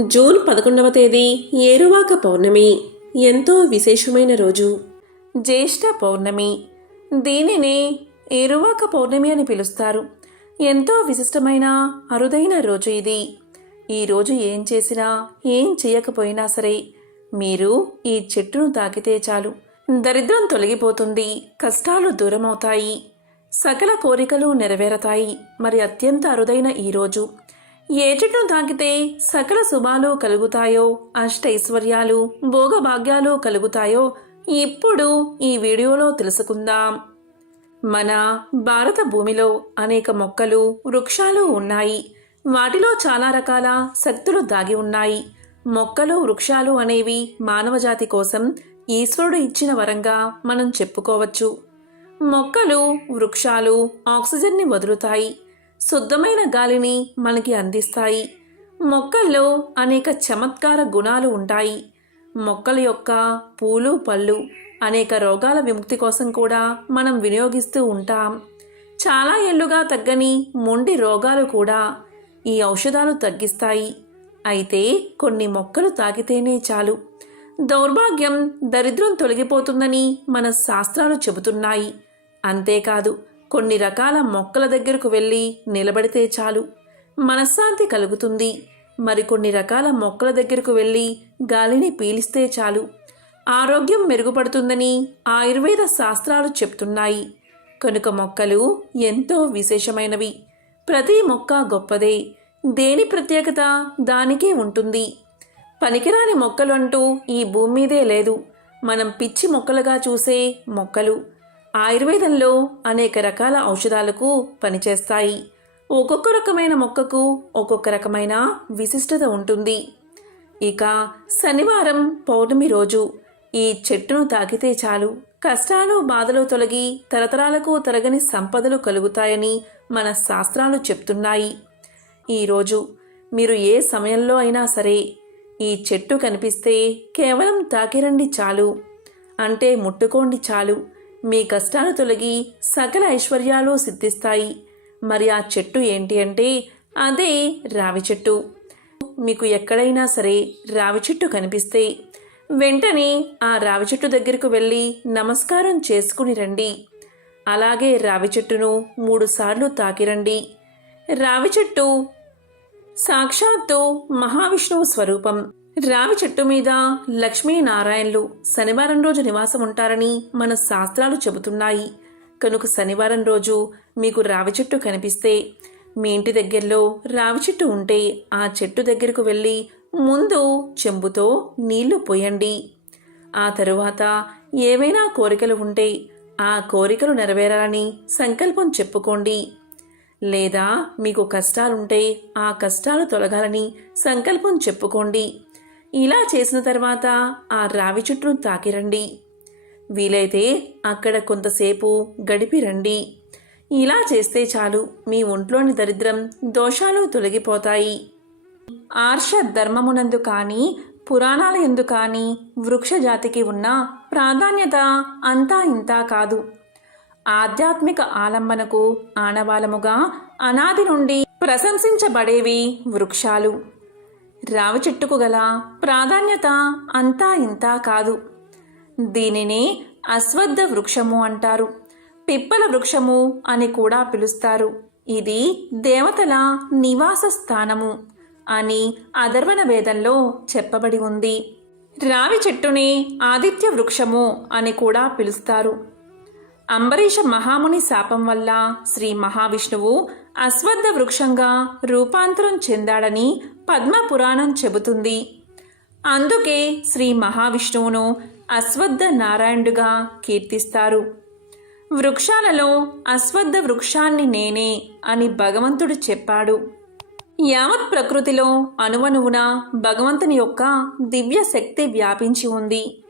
June పదకొండవ తేదీ ఏరువాక పౌర్ణమి. ఎంతో విశేషమైన రోజు. జ్యేష్ఠ పౌర్ణమి. దీనిని ఏరువాక పౌర్ణమి అని పిలుస్తారు. ఎంతో విశిష్టమైన అరుదైన రోజు ఇది. ఈ రోజు ఏం చేసినా ఏం చేయకపోయినా సరే మీరు ఈ చెట్టును తాకితే చాలు. దరిద్రం తొలగిపోతుంది కష్టాలు దూరమవుతాయి. సకల కోరికలు నెరవేరతాయి. మరి అత్యంత అరుదైన ఈ రోజు. ఏ చెట్టును తాకితే సకల శుభాలు కలుగుతాయో అష్టైశ్వర్యాలు భోగభాగ్యాలు కలుగుతాయో ఇప్పుడు ఈ వీడియోలో తెలుసుకుందాం. మన భారత భూమిలో అనేక మొక్కలు వృక్షాలు ఉన్నాయి. వాటిలో చాలా రకాల శక్తులు దాగి ఉన్నాయి. మొక్కలు వృక్షాలు అనేవి మానవజాతి కోసం ఈశ్వరుడు ఇచ్చిన వరంగా మనం చెప్పుకోవచ్చు. మొక్కలు వృక్షాలు ఆక్సిజన్ని వదులుతాయి. శుద్ధమైన గాలిని మనకి అందిస్తాయి. మొక్కల్లో అనేక చమత్కార గుణాలు ఉంటాయి. మొక్కల యొక్క పూలు పళ్ళు అనేక రోగాల విముక్తి కోసం కూడా మనం వినియోగిస్తూ ఉంటాం. చాలా ఏళ్ళుగా తగ్గని మొండి రోగాలు కూడా ఈ ఔషధాలు తగ్గిస్తాయి. అయితే కొన్ని మొక్కలు తాకితేనే చాలు. దౌర్భాగ్యం దరిద్రం తొలగిపోతుందని మన శాస్త్రాలు చెబుతున్నాయి. అంతేకాదు కొన్ని రకాల మొక్కల దగ్గరకు వెళ్ళి నిలబడితే చాలు. మనశ్శాంతి కలుగుతుంది. మరికొన్ని రకాల మొక్కల దగ్గరకు వెళ్ళి గాలిని పీలిస్తే చాలు. ఆరోగ్యం మెరుగుపడుతుందని ఆయుర్వేద శాస్త్రాలు చెప్తున్నాయి. కనుక మొక్కలు ఎంతో విశేషమైనవి. ప్రతి మొక్క గొప్పదే. దేని ప్రత్యేకత దానికే ఉంటుంది. పనికిరాని మొక్కలు అంటూ ఈ భూమి మీదే లేదు. మనం పిచ్చి మొక్కలుగా చూసే మొక్కలు. ఆయుర్వేదంలో అనేక రకాల ఔషధాలకు పనిచేస్తాయి. ఒక్కొక్క రకమైన మొక్కకు ఒక్కొక్క రకమైన విశిష్టత ఉంటుంది. ఇక శనివారం పౌర్ణమి రోజు ఈ చెట్టును తాకితే చాలు. కష్టాలు బాధలు తొలగి తరతరాలకు తరగని సంపదలు కలుగుతాయని మన శాస్త్రాలు చెప్తున్నాయి. ఈరోజు మీరు ఏ సమయంలో అయినా సరే ఈ చెట్టు కనిపిస్తే కేవలం తాకిరండి చాలు. అంటే ముట్టుకోండి చాలు. మీ కష్టాలు తొలగి సకల ఐశ్వర్యాలు సిద్ధిస్తాయి. మరి ఆ చెట్టు ఏంటి అంటే అదే రావి చెట్టు. మీకు ఎక్కడైనా సరే రావి చెట్టు కనిపిస్తే వెంటనే ఆ రావి చెట్టు దగ్గరకు వెళ్ళి నమస్కారం చేసుకుని రండి. అలాగే రావి చెట్టును మూడుసార్లు తాకిరండి రావి చెట్టు సాక్షాత్తు మహావిష్ణువు స్వరూపం. రావి చెట్టు మీద లక్ష్మీనారాయణలు శనివారం రోజు నివాసం ఉంటారని మన శాస్త్రాలు చెబుతున్నాయి. కనుక శనివారం రోజు మీకు రావి చెట్టు కనిపిస్తే మీ ఇంటి దగ్గరలో రావి చెట్టు ఉంటే ఆ చెట్టు దగ్గరకు వెళ్ళి ముందు చెంబుతో నీళ్ళు పోయండి. ఆ తరువాత ఏవైనా కోరికలు ఉంటే ఆ కోరికలు నెరవేరాలని సంకల్పం చెప్పుకోండి. లేదా మీకు కష్టాలుంటే ఆ కష్టాలు తొలగాలని సంకల్పం చెప్పుకోండి. ఇలా చేసిన తర్వాత ఆ రావి చెట్టును తాకిరండి వీలైతే అక్కడ కొంతసేపు గడిపిరండి ఇలా చేస్తే చాలు. మీ ఒంట్లోని దరిద్రం దోషాలు తొలగిపోతాయి. ఆర్ష ధర్మమునందు కానీ పురాణాల ఎందు కానీ వృక్ష జాతికి ఉన్న ప్రాధాన్యత అంతా ఇంతా కాదు. ఆధ్యాత్మిక ఆలంబనకు ఆనవాలముగా అనాది నుండి ప్రశంసించబడేవి వృక్షాలు. రావి చెట్టుకు గల ప్రాధాన్యత అంతా ఇంతా కాదు. దీనిని అశ్వద్ధ వృక్షము అంటారు. పిప్పల వృక్షము అని కూడా పిలుస్తారు. ఇది దేవతల నివాస స్థానము అని అధర్వణ వేదంలో చెప్పబడి ఉంది. రావి చెట్టుని ఆదిత్య వృక్షము అని కూడా పిలుస్తారు. అంబరీష మహాముని శాపం వల్ల శ్రీ మహావిష్ణువు అశ్వద్ధ వృక్షంగా రూపాంతరం చెందాడని పద్మ పురాణం చెబుతుంది. అందుకే శ్రీ మహావిష్ణువును అశ్వద్ధ నారాయణుడుగా కీర్తిస్తారు. వృక్షాలలో అశ్వద్ధ వృక్షాన్ని నేనే అని భగవంతుడు చెప్పాడు. యావత్ ప్రకృతిలో అణువణువున భగవంతుని యొక్క దివ్య శక్తి వ్యాపించి ఉంది.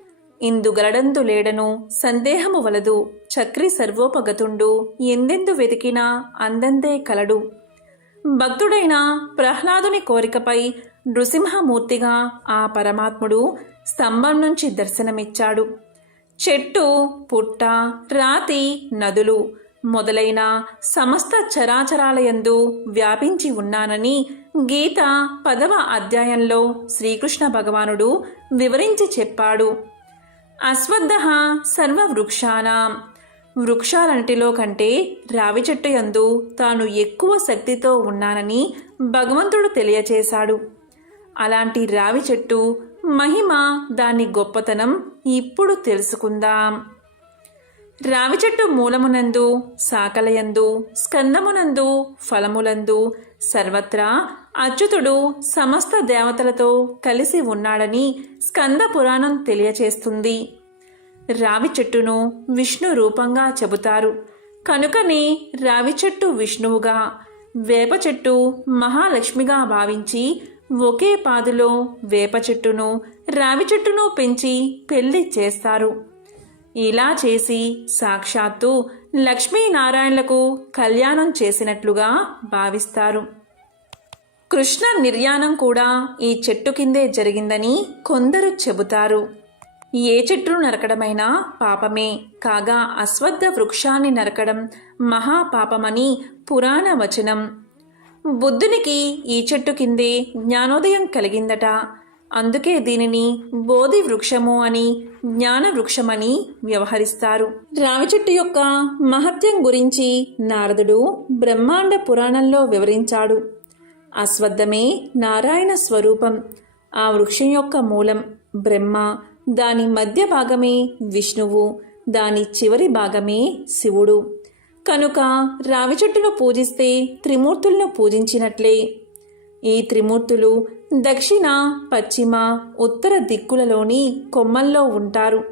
ఇందుగలడందు లేడను సందేహము వలదు. చక్రి సర్వోపగతుండు. ఎందెందు వెతికినా అందందే కలడు. భక్తుడైన ప్రహ్లాదుని కోరికపై నృసింహమూర్తిగా ఆ పరమాత్ముడు స్తంభం నుంచి దర్శనమిచ్చాడు. చెట్టు పుట్ట రాతి నదులు మొదలైన సమస్త చరాచరాలయందు వ్యాపించి ఉన్నానని గీత పదవ అధ్యాయంలో శ్రీకృష్ణ భగవానుడు వివరించి చెప్పాడు. అశ్వద్ధ సర్వవృక్షాణం వృక్షాలన్నిటిలో కంటే రావి చెట్టు యందు తాను ఎక్కువ శక్తితో ఉన్నానని భగవంతుడు తెలియచేశాడు. అలాంటి రావి చెట్టు మహిమ దాని గొప్పతనం ఇప్పుడు తెలుసుకుందాం. రావి చెట్టు మూలమునందు సాకలయందు స్కందమునందు ఫలములందు సర్వత్రా అచ్యుతుడు సమస్త దేవతలతో కలిసి ఉన్నాడని స్కంద పురాణం తెలియచేస్తుంది. రావి చెట్టును విష్ణు రూపంగా చెబుతారు. కనుకనే రావి చెట్టు విష్ణువుగా వేప చెట్టు మహాలక్ష్మిగా భావించి ఒకే పాదులో వేప చెట్టును రావి చెట్టును పెంచి పెళ్ళి చేస్తారు. ఇలా చేసి సాక్షాత్తు లక్ష్మీనారాయణలకు కళ్యాణం చేసినట్లుగా భావిస్తారు. కృష్ణ నిర్యాణం కూడా ఈ చెట్టు కిందే జరిగిందని కొందరు చెబుతారు. ఏ చెట్టును నరకడమైనా పాపమే. కాగా అశ్వత్థ వృక్షాన్ని నరకడం మహాపాపమని పురాణ వచనం. బుద్ధునికి ఈ చెట్టు కిందే జ్ఞానోదయం కలిగిందట. అందుకే దీనిని బోధి వృక్షము అని జ్ఞాన వృక్షమని వ్యవహరిస్తారు. రావి చెట్టు యొక్క మహత్యం గురించి నారదుడు బ్రహ్మాండ పురాణంలో వివరించాడు. అశ్వద్ధమే నారాయణ స్వరూపం. ఆ వృక్షం యొక్క మూలం బ్రహ్మ దాని మధ్య భాగమే విష్ణువు దాని చివరి భాగమే శివుడు. కనుక రావి చెట్టును పూజిస్తే త్రిమూర్తులను పూజించినట్లే. ఈ త్రిమూర్తులు దక్షిణ పశ్చిమ ఉత్తర దిక్కులలోని కొమ్మల్లో ఉంటారు.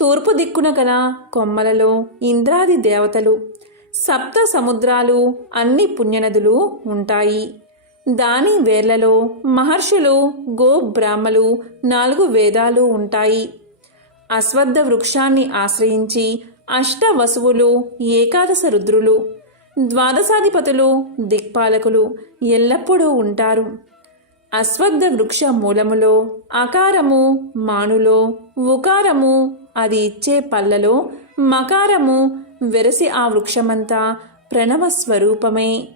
తూర్పు దిక్కున గల కొమ్మలలో ఇంద్రాది దేవతలు. సప్త సముద్రాలు అన్ని పుణ్యనదులు ఉంటాయి. దాని వేర్లలో మహర్షులు గో బ్రాహ్మలు నాలుగు వేదాలు ఉంటాయి. అశ్వద్ధ వృక్షాన్ని ఆశ్రయించి అష్ట వసువులు ఏకాదశ రుద్రులు ద్వాదశాధిపతులు దిక్పాలకులు ఎల్లప్పుడూ ఉంటారు. అశ్వద్ధ వృక్ష మూలములో అకారము మానులో ఉకారము అది ఇచ్చే పల్లలో మకారము వెరసి ఆ వృక్షమంతా ప్రణవ స్వరూపమే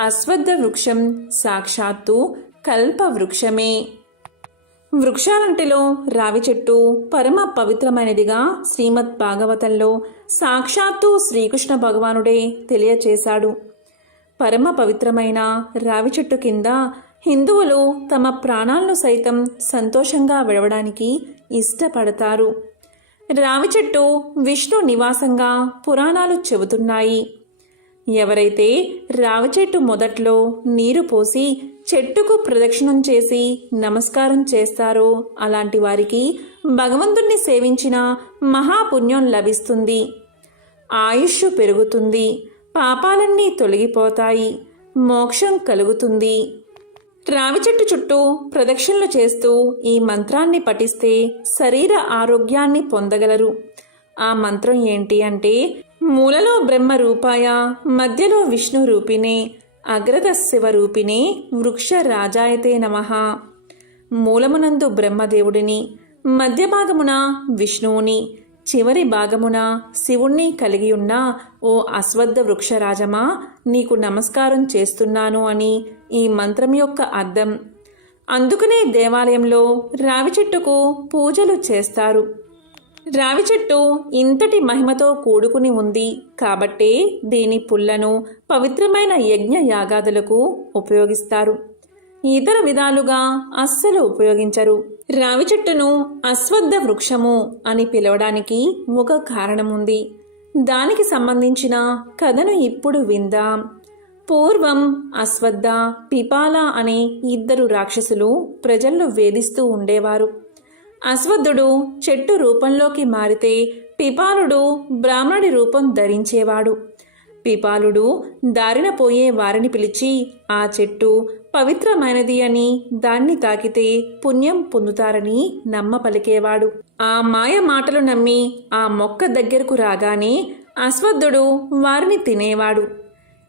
అశ్వద్ధ వృక్షం సాక్షాత్తు కల్ప వృక్షమే వృక్షాలంటిలో రావి చెట్టు పరమ పవిత్రమైనదిగా శ్రీమద్ భాగవతంలో సాక్షాత్తు శ్రీకృష్ణ భగవానుడే తెలియచేశాడు. పరమ పవిత్రమైన రావి చెట్టు కింద హిందువులు తమ ప్రాణాలను సైతం సంతోషంగా విడవడానికి ఇష్టపడతారు. రావి చెట్టు విష్ణు నివాసంగా పురాణాలు చెబుతున్నాయి. ఎవరైతే రావి చెట్టు మొదట్లో నీరు పోసి చెట్టుకు ప్రదక్షిణం చేసి నమస్కారం చేస్తారో అలాంటి వారికి భగవంతుణ్ణి సేవించిన మహాపుణ్యం లభిస్తుంది. ఆయుష్ పెరుగుతుంది పాపాలన్నీ తొలగిపోతాయి మోక్షం కలుగుతుంది. రావి చెట్టు చుట్టూ ప్రదక్షిణలు చేస్తూ ఈ మంత్రాన్ని పఠిస్తే శరీర ఆరోగ్యాన్ని పొందగలరు. ఆ మంత్రం ఏంటి అంటే మూలలో బ్రహ్మ రూపాయ మధ్యలో విష్ణు రూపిణే అగ్రత శివ రూపిణే వృక్ష రాజాయతే నమః. మూలమునందు బ్రహ్మదేవుడిని మధ్య భాగమున విష్ణువుని చివరి భాగమున శివుణ్ణి కలిగి ఉన్న ఓ అశ్వద్ధ వృక్షరాజమా నీకు నమస్కారం చేస్తున్నాను అని ఈ మంత్రం యొక్క అర్థం. అందుకనే దేవాలయంలో రావి చెట్టుకు పూజలు చేస్తారు. రావి చెట్టు ఇంతటి మహిమతో కూడుకుని ఉంది కాబట్టే దీని పుల్లను పవిత్రమైన యజ్ఞ యాగాదులకు ఉపయోగిస్తారు. ఇతర విధాలుగా అస్సలు ఉపయోగించరు. రావి చెట్టును అశ్వద్ధ వృక్షము అని పిలవడానికి ఒక కారణముంది. దానికి సంబంధించిన కథను ఇప్పుడు విందాం. పూర్వం అశ్వద్ధ పిపాల అనే ఇద్దరు రాక్షసులు ప్రజలను వేధిస్తూ ఉండేవారు. అశ్వద్ధుడు చెట్టు రూపంలోకి మారితే పిపాలుడు బ్రాహ్మణుడి రూపం ధరించేవాడు. పిపాలుడు దారిన పోయే వారిని పిలిచి ఆ చెట్టు పవిత్రమైనది అని దాన్ని తాకితే పుణ్యం పొందుతారని నమ్మ పలికేవాడు ఆ మాయ మాటలు నమ్మి ఆ మొక్క దగ్గరకు రాగానే అశ్వద్ధుడు వారిని తినేవాడు.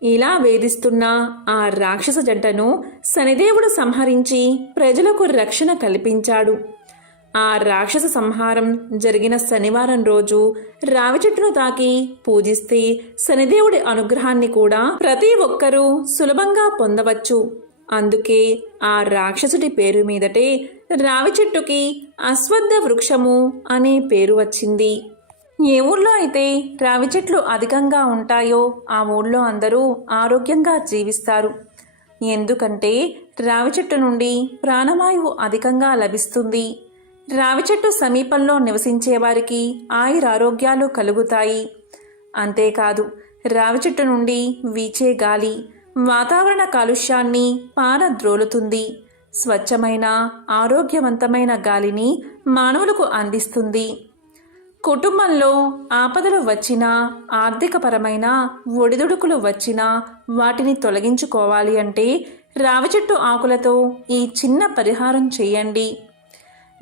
ఇలా వేధిస్తున్న ఆ రాక్షస జంటను శనిదేవుడు సంహరించి ప్రజలకు రక్షణ కల్పించాడు. ఆ రాక్షస సంహారం జరిగిన శనివారం రోజు రావి చెట్టును తాకి పూజిస్తే శనిదేవుడి అనుగ్రహాన్ని కూడా ప్రతి ఒక్కరూ సులభంగా పొందవచ్చు. అందుకే ఆ రాక్షసుడి పేరు మీదటే రావి చెట్టుకి అశ్వద్ధ వృక్షము అనే పేరు వచ్చింది. ఏ ఊర్లో అయితే రావి చెట్లు అధికంగా ఉంటాయో ఆ ఊళ్ళో అందరూ ఆరోగ్యంగా జీవిస్తారు. ఎందుకంటే రావి చెట్టు నుండి ప్రాణవాయువు అధికంగా లభిస్తుంది. రావి చెట్టు సమీపంలో నివసించే వారికి ఆయురారోగ్యాలు కలుగుతాయి. అంతేకాదు రావి చెట్టు నుండి వీచే గాలి వాతావరణ కాలుష్యాన్ని పారద్రోలుతుంది. స్వచ్ఛమైన ఆరోగ్యవంతమైన గాలిని మానవులకు అందిస్తుంది. కుటుంబంలో ఆపదలు వచ్చినా ఆర్థికపరమైన ఒడిదుడుకులు వచ్చినా వాటిని తొలగించుకోవాలి అంటే రావి చెట్టు ఆకులతో ఈ చిన్న పరిహారం చేయండి.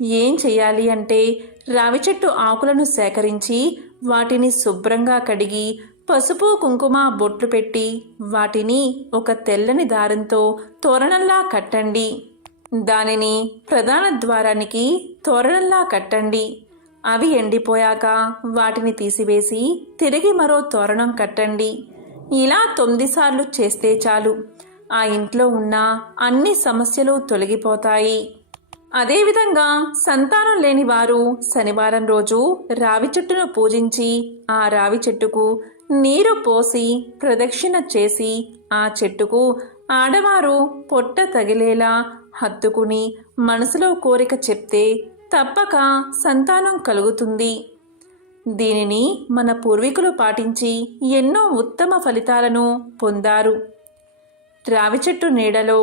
ఏం చేయాలి అంటే రావి చెట్టు ఆకులను సేకరించి వాటిని శుభ్రంగా కడిగి పసుపు కుంకుమ బొట్లు పెట్టి వాటిని ఒక తెల్లని దారంతో తోరణంలా కట్టండి. దానిని ప్రధాన ద్వారానికి తోరణంలా కట్టండి. అవి ఎండిపోయాక వాటిని తీసివేసి తిరిగి మరో తోరణం కట్టండి. ఇలా తొమ్మిది సార్లు చేస్తే చాలు. ఆ ఇంట్లో ఉన్న అన్ని సమస్యలు తొలగిపోతాయి. అదేవిధంగా సంతానం లేని వారు శనివారం రోజు రావి చెట్టును పూజించి ఆ రావి చెట్టుకు నీరు పోసి ప్రదక్షిణ చేసి ఆ చెట్టుకు ఆడవారు పొట్ట తగిలేలా హత్తుకుని మనసులో కోరిక చెప్తే తప్పక సంతానం కలుగుతుంది. దీనిని మన పూర్వీకులు పాటించి ఎన్నో ఉత్తమ ఫలితాలను పొందారు. రావి చెట్టు నీడలో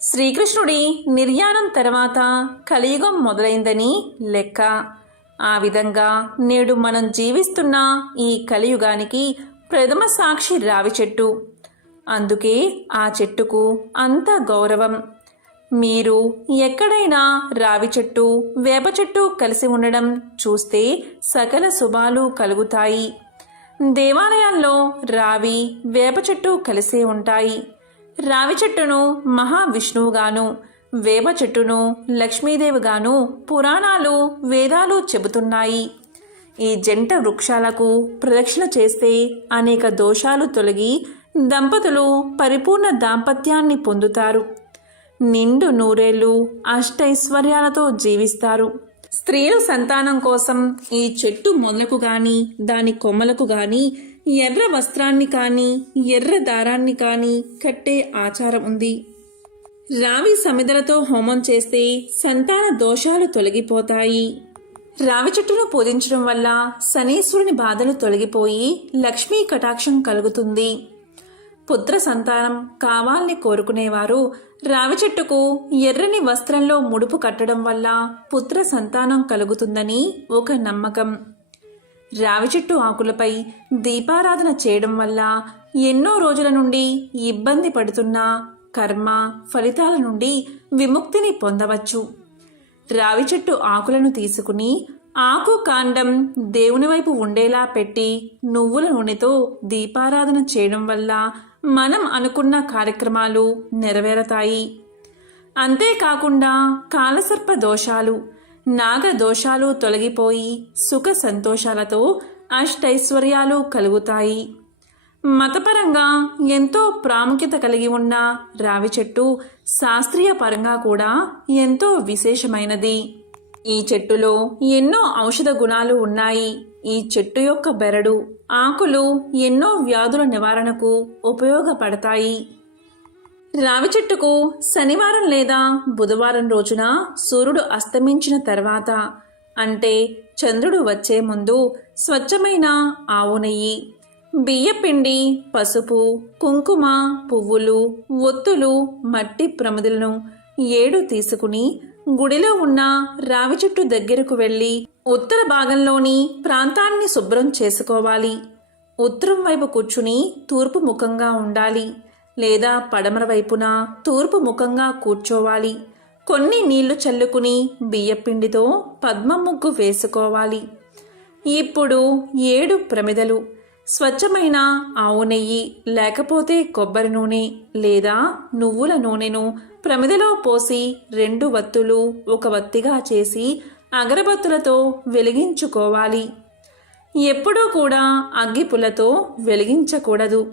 శ్రీకృష్ణుడి నిర్యాణం తర్వాత కలియుగం మొదలైందని లెక్క. ఆ విధంగా నేడు మనం జీవిస్తున్న ఈ కలియుగానికి ప్రథమ సాక్షి రావి చెట్టు. అందుకే ఆ చెట్టుకు అంత గౌరవం. మీరు ఎక్కడైనా రావి చెట్టు వేప చెట్టు కలిసి ఉండడం చూస్తే సకల శుభాలు కలుగుతాయి. దేవాలయాల్లో రావి వేప చెట్టు కలిసే ఉంటాయి. రావి చెట్టును మహావిష్ణువుగాను వేప చెట్టును లక్ష్మీదేవిగాను పురాణాలు వేదాలు చెబుతున్నాయి. ఈ జంట వృక్షాలకు ప్రదక్షిణ చేస్తే అనేక దోషాలు తొలగి దంపతులు పరిపూర్ణ దాంపత్యాన్ని పొందుతారు. నిండు నూరేళ్ళు అష్టైశ్వర్యాలతో జీవిస్తారు. స్త్రీలు సంతానం కోసం ఈ చెట్టు మొదలకు గాని దాని కొమ్మలకు గాని ఎర్ర వస్త్రాన్ని కానీ ఎర్ర దారాన్ని కానీ కట్టే ఆచారం ఉంది. రావి సమిదలతో హోమం చేస్తే సంతాన దోషాలు తొలగిపోతాయి. రావి చెట్టును పూజించడం వల్ల శనీశ్వరుని బాధలు తొలగిపోయి లక్ష్మీ కటాక్షం కలుగుతుంది. పుత్ర సంతానం కావాలని కోరుకునేవారు రావి చెట్టుకు ఎర్రని వస్త్రంలో ముడుపు కట్టడం వల్ల పుత్ర సంతానం కలుగుతుందని ఒక నమ్మకం. రావి చెట్టు ఆకులపై దీపారాధన చేయడం వల్ల ఎన్నో రోజుల నుండి ఇబ్బంది పడుతున్న కర్మ ఫలితాల నుండి విముక్తిని పొందవచ్చు. రావి చెట్టు ఆకులను తీసుకుని ఆకు కాండం దేవుని వైపు ఉండేలా పెట్టి నువ్వుల నూనెతో దీపారాధన చేయడం వల్ల మనం అనుకున్న కార్యక్రమాలు నెరవేరతాయి. అంతేకాకుండా కాలసర్ప దోషాలు నాగ దోషాలు తొలగిపోయి సుఖ సంతోషాలతో అష్టైశ్వర్యాలు కలుగుతాయి. మతపరంగా ఎంతో ప్రాముఖ్యత కలిగి ఉన్న రావి చెట్టు శాస్త్రీయ పరంగా కూడా ఎంతో విశేషమైనది. ఈ చెట్టులో ఎన్నో ఔషధ గుణాలు ఉన్నాయి. ఈ చెట్టు యొక్క బెరడు ఆకులు ఎన్నో వ్యాధుల నివారణకు ఉపయోగపడతాయి. రావి చెట్టుకు శనివారం లేదా బుధవారం రోజున సూర్యుడు అస్తమించిన తర్వాత అంటే చంద్రుడు వచ్చే ముందు స్వచ్ఛమైన ఆవు నెయ్యి బియ్యపిండి పసుపు కుంకుమ పువ్వులు ఒత్తులు మట్టి ప్రమిదలను ఏడు తీసుకుని గుడిలో ఉన్న రావి చెట్టు దగ్గరకు వెళ్ళి ఉత్తర భాగంలోని ప్రాంతాన్ని శుభ్రం చేసుకోవాలి. ఉత్తరం వైపు కూర్చుని తూర్పు ముఖంగా ఉండాలి. లేదా పడమర వైపున తూర్పు ముఖంగా కూర్చోవాలి. కొన్ని నీళ్ళు చల్లుకుని బియ్యపిండితో పద్మ ముగ్గు వేసుకోవాలి. ఇప్పుడు ఏడు ప్రమిదలు. స్వచ్ఛమైన ఆవు నెయ్యి లేకపోతే కొబ్బరి నూనె లేదా నువ్వుల నూనెను ప్రమిదలో పోసి రెండు వత్తులు ఒక వత్తిగా చేసి అగరబత్తులతో వెలిగించుకోవాలి. ఎప్పుడూ కూడా అగ్గిపులతో వెలిగించకూడదు.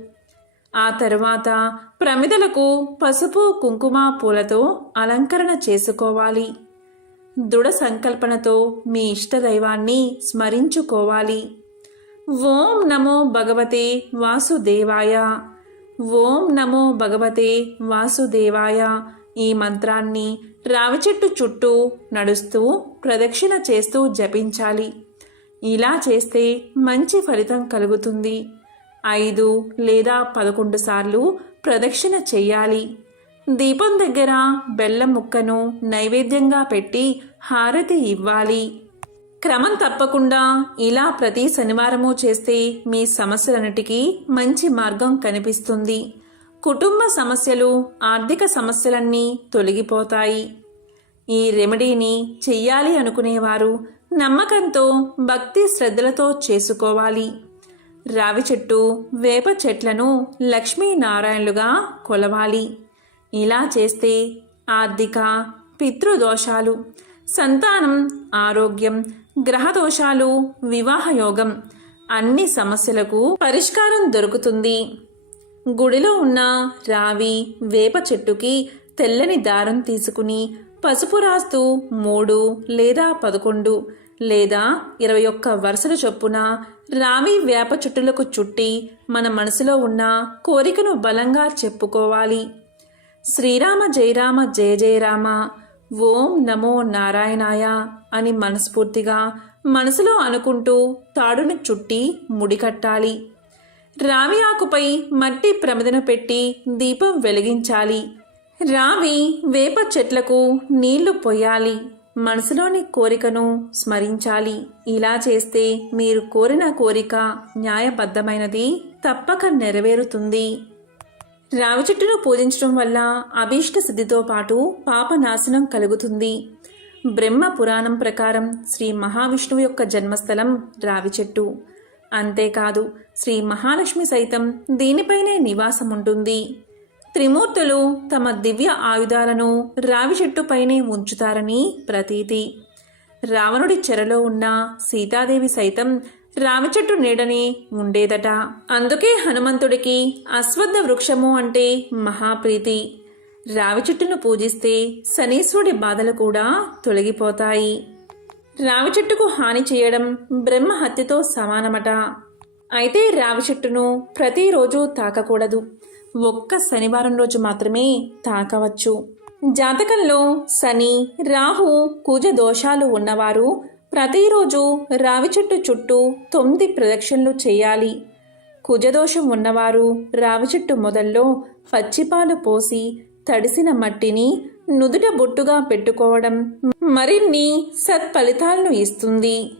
ఆ తర్వాత ప్రమిదలకు పసుపు కుంకుమ పూలతో అలంకరణ చేసుకోవాలి. దృఢ సంకల్పనతో మీ ఇష్టదైవాన్ని స్మరించుకోవాలి. ఓం నమో భగవతే వాసుదేవాయ. ఓం నమో భగవతే వాసుదేవాయ. ఈ మంత్రాన్ని రావి చెట్టు చుట్టూ నడుస్తూ ప్రదక్షిణ చేస్తూ జపించాలి. ఇలా చేస్తే మంచి ఫలితం కలుగుతుంది. ఐదు లేదా పదకొండు సార్లు ప్రదక్షిణ చెయ్యాలి. దీపం దగ్గర బెల్లం ముక్కను నైవేద్యంగా పెట్టి హారతి ఇవ్వాలి. క్రమం తప్పకుండా ఇలా ప్రతి శనివారము చేస్తే మీ సమస్యలన్నిటికీ మంచి మార్గం కనిపిస్తుంది. కుటుంబ సమస్యలు ఆర్థిక సమస్యలన్నీ తొలగిపోతాయి. ఈ రెమెడీని చెయ్యాలి అనుకునేవారు నమ్మకంతో భక్తి శ్రద్ధలతో చేసుకోవాలి. రావి చెట్టు వేప చెట్లను లక్ష్మీనారాయణులుగా కొలవాలి. ఇలా చేస్తే ఆర్థిక పితృదోషాలు సంతానం ఆరోగ్యం గ్రహదోషాలు వివాహయోగం అన్ని సమస్యలకు పరిష్కారం దొరుకుతుంది. గుడిలో ఉన్న రావి వేప చెట్టుకి తెల్లని దారం తీసుకుని పసుపు రాస్తూ మూడు లేదా పదకొండు లేదా ఇరవై ఒక్క వరుసల చొప్పున రావి వేప చెట్టులకు చుట్టి మన మనసులో ఉన్న కోరికను బలంగా చెప్పుకోవాలి. శ్రీరామ జయరామ జయ జయరామ ఓం నమో నారాయణాయ అని మనస్ఫూర్తిగా మనసులో అనుకుంటూ తాడును చుట్టి ముడికట్టాలి రావి ఆకుపై మట్టి ప్రమిదన పెట్టి దీపం వెలిగించాలి. రావి వేప చెట్లకు నీళ్ళు పొయ్యాలి. మనసులోని కోరికను స్మరించాలి. ఇలా చేస్తే మీరు కోరిన కోరిక న్యాయబద్ధమైనది తప్పక నెరవేరుతుంది. రావి చెట్టును పూజించడం వల్ల అభీష్ట సిద్ధితో పాటు పాపనాశనం కలుగుతుంది. బ్రహ్మ పురాణం ప్రకారం శ్రీ మహావిష్ణువు యొక్క జన్మస్థలం రావి చెట్టు. అంతేకాదు శ్రీ మహాలక్ష్మి సైతం దీనిపైనే నివాసం ఉంటుంది త్రిమూర్తులు తమ దివ్య ఆయుధాలను రావి చెట్టుపైనే ఉంచుతారని ప్రతీతి. రావణుడి చెరలో ఉన్న సీతాదేవి సైతం రావి చెట్టు నీడని ఉండేదట. అందుకే హనుమంతుడికి అశ్వత్థ వృక్షము అంటే మహాప్రీతి. రావి చెట్టును పూజిస్తే శనీశ్వరుడి బాధలు కూడా తొలగిపోతాయి. రావి చెట్టుకు హాని చేయడం బ్రహ్మ హత్యతో సమానమట. అయితే రావి చెట్టును ప్రతిరోజు తాకకూడదు. ఒక్క శనివారం రోజు మాత్రమే తాకవచ్చు. జాతకంలో శని రాహు కుజ దోషాలు ఉన్నవారు ప్రతిరోజు రావి చెట్టు చుట్టూ తొమ్మిది ప్రదక్షిణలు చేయాలి. కుజదోషం ఉన్నవారు రావి చెట్టు మొదల్లో పచ్చిపాలు పోసి తడిసిన మట్టిని నుదుట బొట్టుగా పెట్టుకోవడం మరిన్ని సత్ఫలితాలను ఇస్తుంది.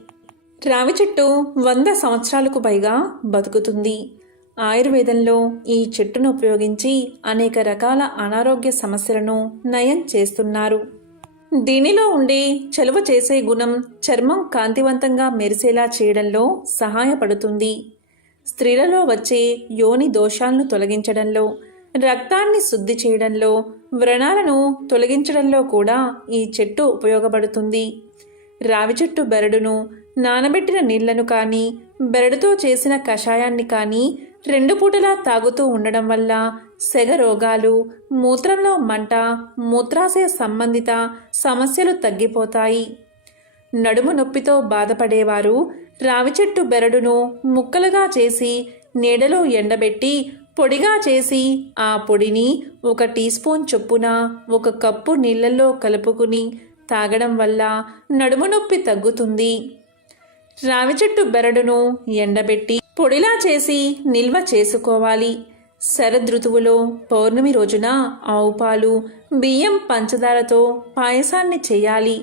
రావి చెట్టు వంద సంవత్సరాలకు పైగా బతుకుతుంది. ఆయుర్వేదంలో ఈ చెట్టును ఉపయోగించి అనేక రకాల అనారోగ్య సమస్యలను నయం చేస్తున్నారు. దీనిలో ఉండే చలువ చేసే గుణం చర్మం కాంతివంతంగా మెరిసేలా చేయడంలో సహాయపడుతుంది. స్త్రీలలో వచ్చే యోని దోషాలను తొలగించడంలో రక్తాన్ని శుద్ధి చేయడంలో వ్రణాలను తొలగించడంలో కూడా ఈ చెట్టు ఉపయోగపడుతుంది. రావి చెట్టు బెరడును నానబెట్టిన నీళ్ళను కానీ బెరడుతో చేసిన కషాయాన్ని కానీ రెండు పూటలా తాగుతూ ఉండడం వల్ల సెగ రోగాలు మూత్రంలో మంట మూత్రాశయ సంబంధిత సమస్యలు తగ్గిపోతాయి. నడుము నొప్పితో బాధపడేవారు రావి చెట్టు బెరడును ముక్కలుగా చేసి నీడలో ఎండబెట్టి పొడిగా చేసి ఆ పొడిని ఒక టీ స్పూన్ చొప్పున ఒక కప్పు నీళ్ళల్లో కలుపుకుని తాగడం వల్ల నడుము నొప్పి తగ్గుతుంది. రావి చెట్టు బెరడును ఎండబెట్టి పొడిలా చేసి నిల్వ చేసుకోవాలి. శరదృతువులో పౌర్ణమి రోజున ఆవు పాలు బియ్యం పంచదారతో పాయసాన్ని చేయాలి.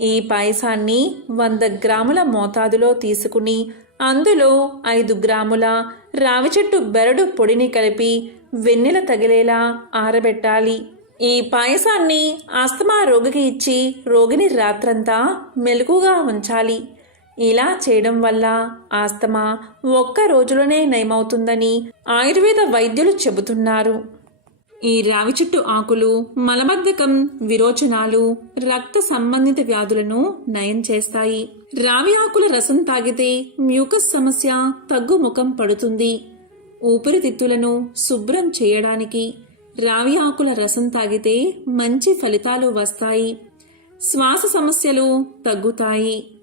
ఈ పాయసాన్ని వంద గ్రాముల మోతాదులో తీసుకుని అందులో ఐదు గ్రాముల రావి చెట్టు బెరడు పొడిని కలిపి వెన్నెల తగిలేలా ఆరబెట్టాలి. ఈ పాయసాన్ని ఆస్తమా రోగికి ఇచ్చి రోగిని రాత్రంతా మెలకుగా ఉంచాలి. ఇలా చేయడం వల్ల ఆస్తమా ఒక్క రోజులోనే నయమవుతుందని ఆయుర్వేద వైద్యులు చెబుతున్నారు. ఈ రావి చెట్టు ఆకులు మలబద్ధకం విరోచనాలు రక్త సంబంధిత వ్యాధులను నయం చేస్తాయి. రావి ఆకుల రసం తాగితే మ్యూకస్ సమస్య తగ్గుముఖం పడుతుంది. ఊపిరితిత్తులను శుభ్రం చేయడానికి రావి ఆకుల రసం తాగితే మంచి ఫలితాలు వస్తాయి. శ్వాస సమస్యలు తగ్గుతాయి.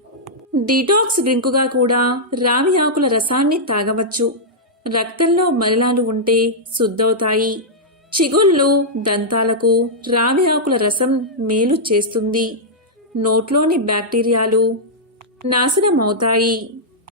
డిటాక్స్ డ్రింకుగా కూడా రావి ఆకుల రసాన్ని తాగవచ్చు. రక్తంలో మలినాలు ఉంటే శుద్ధవుతాయి. చిగుళ్ళు దంతాలకు రావి ఆకుల రసం మేలు చేస్తుంది. నోట్లోని బ్యాక్టీరియాలు నాశనమవుతాయి.